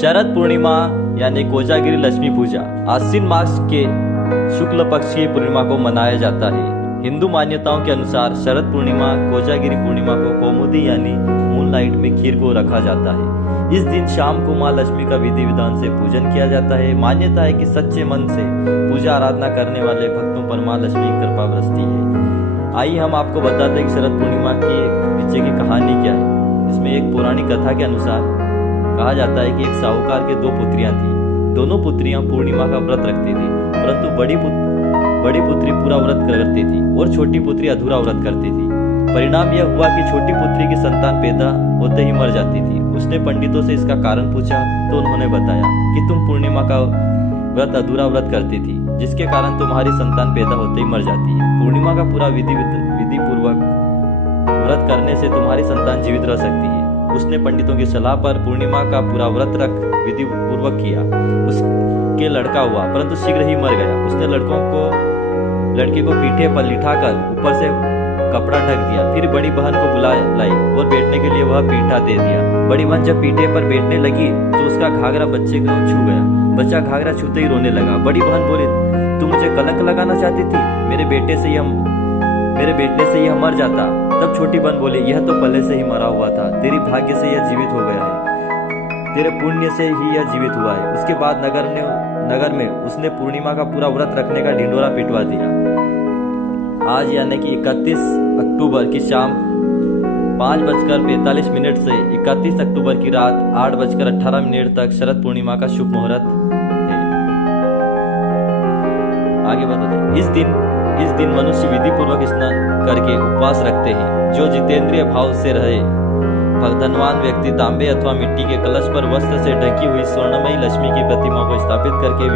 शरद पूर्णिमा यानी कोजागिरी लक्ष्मी पूजा आश्विन मास के शुक्ल पक्ष की पूर्णिमा को मनाया जाता है। हिंदू मान्यताओं के अनुसार शरद पूर्णिमा कोजागिरी पूर्णिमा को कौमुदी यानी मूनलाइट में खीर को रखा जाता है। इस दिन शाम को माँ लक्ष्मी का विधि विधान से पूजन किया जाता है। मान्यता है कि सच्चे मन से पूजा आराधना करने वाले भक्तों पर माँ लक्ष्मी की कृपा बरसती है। आइए हम आपको बताते हैं कि शरद पूर्णिमा के पीछे की कहानी क्या है। इसमें एक पौराणिक कथा के अनुसार कहा जाता है कि एक साहूकार के 2 पुत्रियां थीं। दोनों पुत्रियां पूर्णिमा का व्रत रखती थी, परंतु बड़ी पुत्री पूरा व्रत करती थी और छोटी पुत्री अधूरा व्रत करती थी। परिणाम यह हुआ कि छोटी पुत्री की संतान पैदा होते ही मर जाती थी। उसने पंडितों से इसका कारण पूछा तो उन्होंने बताया कि तुम पूर्णिमा का व्रत अधूरा व्रत करती थी, जिसके कारण तुम्हारी संतान पैदा होते ही मर जाती है। पूर्णिमा का पूरा विधि पूर्वक व्रत करने से तुम्हारी संतान जीवित रह सकती है। उसने पंडितों की सलाह पर पूर्णिमा का पूरा व्रत रख विधि पूर्वक किया। उसके लड़का हुआ, परंतु शीघ्र ही मर गया। उसने लड़के को पीठे पर लिटाकर ऊपर से कपड़ा ढक दिया। फिर बड़ी बहन को बुला लाई और बैठने के लिए वह पीठा दे दिया। बड़ी बहन जब पीठे पर बैठने लगी तो उसका घाघरा बच्चे को छू गया। बच्चा घाघरा छूते ही रोने लगा। बड़ी बहन बोली, तू मुझे कलंक लगाना चाहती थी, मेरे बेटने से यह मर जाता। तब छोटी बहन बोली, यह तो पहले से ही मरा हुआ था, तेरी भाग्य से यह जीवित हो गया है, तेरे पुण्य से ही यह जीवित हुआ है। उसके बाद नगर में उसने पूर्णिमा का पूरा व्रत रखने का ढिंडोरा पिटवा दिया। आज यानी कि 31 अक्टूबर की शाम 5:45 से 31 अक्टूबर की रात 8:18 तक शरद पूर्णिमा का शुभ मुहूर्त है। आगे बताते हैं। इस दिन मनुष्य विधि पूर्वक स्नान करके उपवास रखते हैं। जो जितेंद्रिय भाव से रहे धनवान व्यक्ति तांबे अथवा मिट्टी के कलश पर वस्त्र से ढकी हुई स्वर्णमयी लक्ष्मी की प्रतिमा को स्थापित करके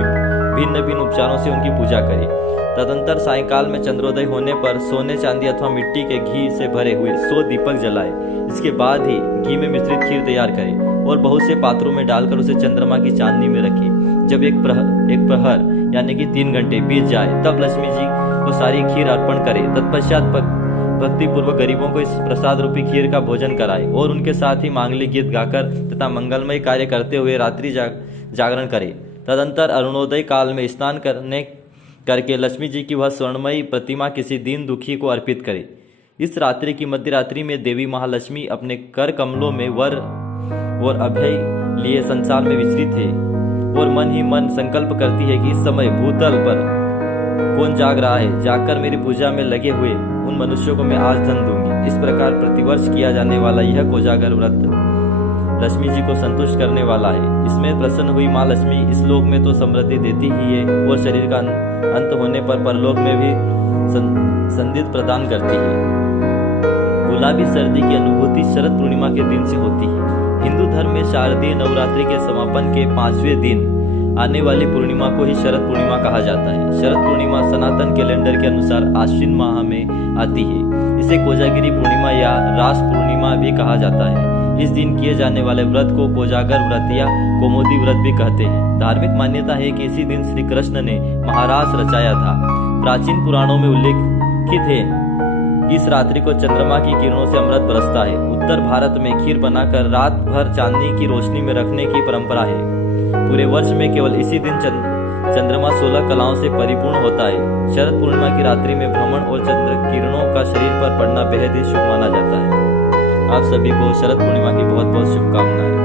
भिन्न उपचारों से उनकी पूजा करे। तदंतर सायंकाल में चंद्रोदय होने पर सोने चांदी अथवा मिट्टी के घी से भरे हुए 100 दीपक जलाए। इसके बाद ही घी में मिश्रित खीर तैयार करे और बहुत से पात्रों में डालकर उसे चंद्रमा की चांदनी में रखे। जब एक प्रहर यानी कि 3 घंटे बीत जाए तब लक्ष्मी जी को सारी खीर अर्पण करे। तत्पश्चात भक्ति पूर्वक गरीबों को इस प्रसाद रूपी खीर का भोजन कराए और उनके साथ ही मांगलिक गीत गाकर तथा मंगलमय कार्य करते हुए रात्रि जागरण करे। तदंतर अरुणोदय काल में स्नान करके लक्ष्मी जी की वह स्वर्णमयी प्रतिमा किसी दीन दुखी को अर्पित करे। इस रात्रि की मध्य रात्रि में देवी महालक्ष्मी अपने कर कमलों में वर और अभय लिए संसार में विचरित है और मन ही मन संकल्प करती है कि इस समय भूतल पर कौन जाग रहा है, जागकर मेरी पूजा में लगे हुए उन मनुष्यों को मैं आज धन दूंगी। इस प्रकार प्रतिवर्ष किया जाने वाला यह कोजागर व्रत लक्ष्मी जी को संतुष्ट करने वाला है। इसमें प्रसन्न हुई माँ लक्ष्मी इस लोक में तो समृद्धि देती ही है और शरीर का अंत होने पर परलोक में भी संदिग्ध प्रदान करती है। गुलाबी सर्दी की अनुभूति शरद पूर्णिमा के दिन से होती है। हिंदू धर्म में शारदीय नवरात्रि के समापन के 5वें दिन आने वाली पूर्णिमा को ही शरद पूर्णिमा कहा जाता है। शरद पूर्णिमा सनातन कैलेंडर के अनुसार आश्विन माह में आती है। इसे कोजागिरी पूर्णिमा या रास पूर्णिमा भी कहा जाता है। इस दिन किए जाने वाले व्रत को कोजागर व्रत या कौमुदी व्रत भी कहते हैं। धार्मिक मान्यता है कि इसी दिन श्री कृष्ण ने महारास रचाया था। प्राचीन पुराणों में उल्लेखित है कि इस रात्रि को चंद्रमा की किरणों से अमृत बरसता है। उत्तर भारत में खीर बनाकर रात भर चांदनी की रोशनी में रखने की परंपरा है। पूरे वर्ष में केवल इसी दिन चंद्रमा 16 कलाओं से परिपूर्ण होता है। शरद पूर्णिमा की रात्रि में भ्रमण और चंद्र किरणों का शरीर पर पड़ना बेहद ही शुभ माना जाता है। आप सभी को शरद पूर्णिमा की बहुत बहुत शुभकामनाएं।